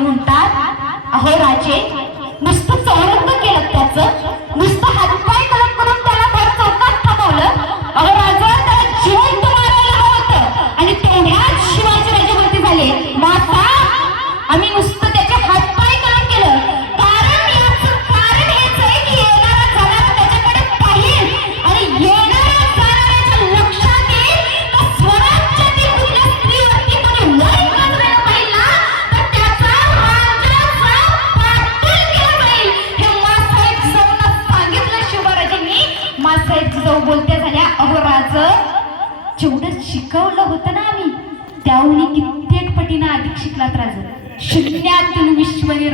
आणि म्हणतात अहो राजे नुसतं चौरंग केलं त्याचं नुसतं हातपाय कलम करून त्याला भर चौकात थांबवलं अहो राजा त्याला जिवंत मारायला हवं होतं आणि तेवढ्याच शिवाजी राजे झाले माता आम्ही नुसतं त्याचे हातपाय कलम केलं कारण याचं कारण हेच आहे की येणारा जाणारा त्याच्याकडे पाहिजे आणि येणारा जाणाऱ्याच्या लक्षात येईल का स्वराज्यातील कुठल्या स्त्रीवरती कोणी वैर गाजवायला पाहिजे ना तर त्याचा राजाचा पाटील केला जाईल हे मासाहेब जाऊंना सांगितलं शिवराजांनी मासाहेब जाऊ बोलत्या झाल्या अहो राज जेवढं शिकवलं होतं ना आम्ही त्याहून कित्येक पटीनं अधिक शिकलात राज शून्यातून विश्व